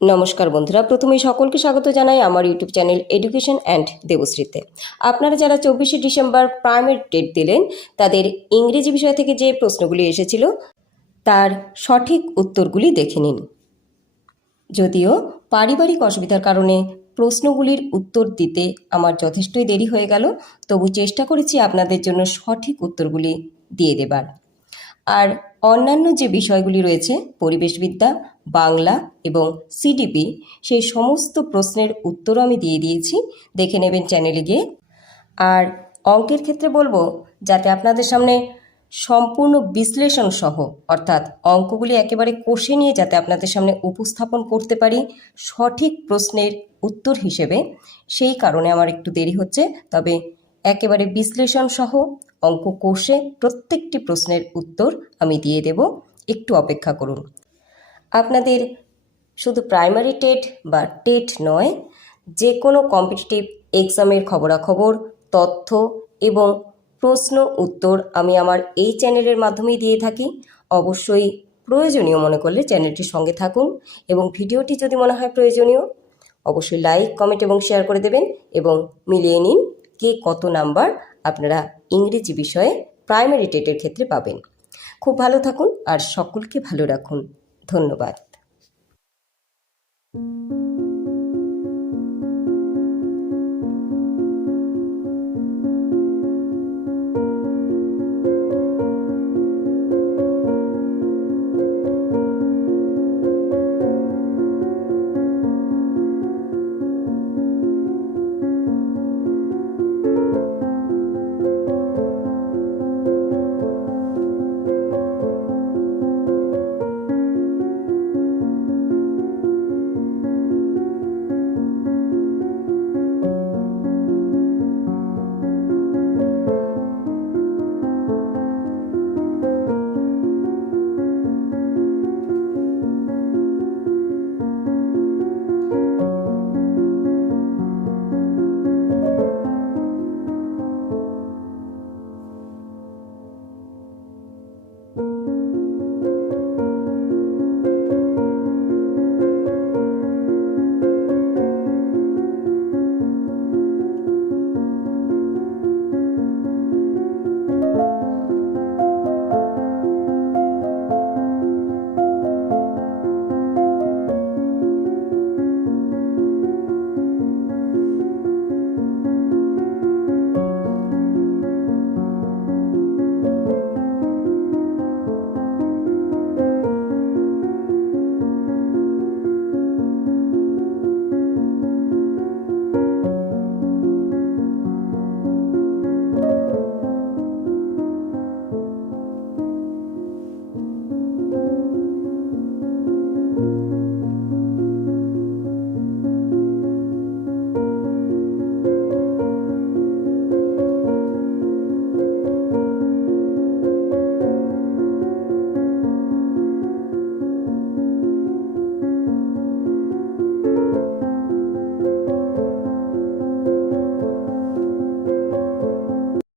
নমস্কার বন্ধুরা, প্রথমেই সকলকে স্বাগত জানাই আমার ইউটিউব চ্যানেল এডুকেশন অ্যান্ড দেবশ্রীতে। আপনারা যারা 24শে ডিসেম্বর প্রাইমারি টেট দিলেন, তাদের ইংরেজি বিষয় থেকে যে প্রশ্নগুলি এসেছিল তার সঠিক উত্তরগুলি দেখে নিন। যদিও পারিবারিক অসুবিধার কারণে প্রশ্নগুলির উত্তর দিতে আমার যথেষ্টই দেরি হয়ে গেল, তবু চেষ্টা করেছি আপনাদের জন্য সঠিক উত্তরগুলি দিয়ে দেবার। আর অন্যান্য যে বিষয়গুলি রয়েছে, পরিবেশবিদ্যা, বাংলা এবং সিডিপি, সেই সমস্ত প্রশ্নের উত্তরও আমি দিয়ে দিয়েছি, দেখে নেবেন চ্যানেলে গিয়ে। আর অঙ্কের ক্ষেত্রে বলবো, যাতে আপনাদের সামনে সম্পূর্ণ বিশ্লেষণ সহ, অর্থাৎ অঙ্কগুলি একেবারে কষে নিয়ে যাতে আপনাদের সামনে উপস্থাপন করতে পারি সঠিক প্রশ্নের উত্তর হিসেবে, সেই কারণে আমার একটু দেরি হচ্ছে। তবে একেবারে বিশ্লেষণ সহ অঙ্ক কষে প্রত্যেকটি প্রশ্নের উত্তর আমি দিয়ে দেব, একটু অপেক্ষা করুন। আপনাদের শুধু প্রাইমারি টেট বা টেট নয়, যে কোনো কম্পিটিটিভ এক্সামের খবরাখবর, তথ্য এবং প্রশ্ন উত্তর আমি আমার এই চ্যানেলের মাধ্যমেই দিয়ে থাকি। অবশ্যই প্রয়োজনীয় মনে করলে চ্যানেলটির সঙ্গে থাকুন, এবং ভিডিওটি যদি মনে হয় প্রয়োজনীয় অবশ্যই লাইক, কমেন্ট এবং শেয়ার করে দেবেন, এবং মিলিয়ে নিন কে কত নাম্বার আপনারা ইংরেজি বিষয়ে প্রাইমারি টেটের ক্ষেত্রে পাবেন। খুব ভালো থাকুন আর সকলকে ভালো রাখুন। ধন্যবাদ।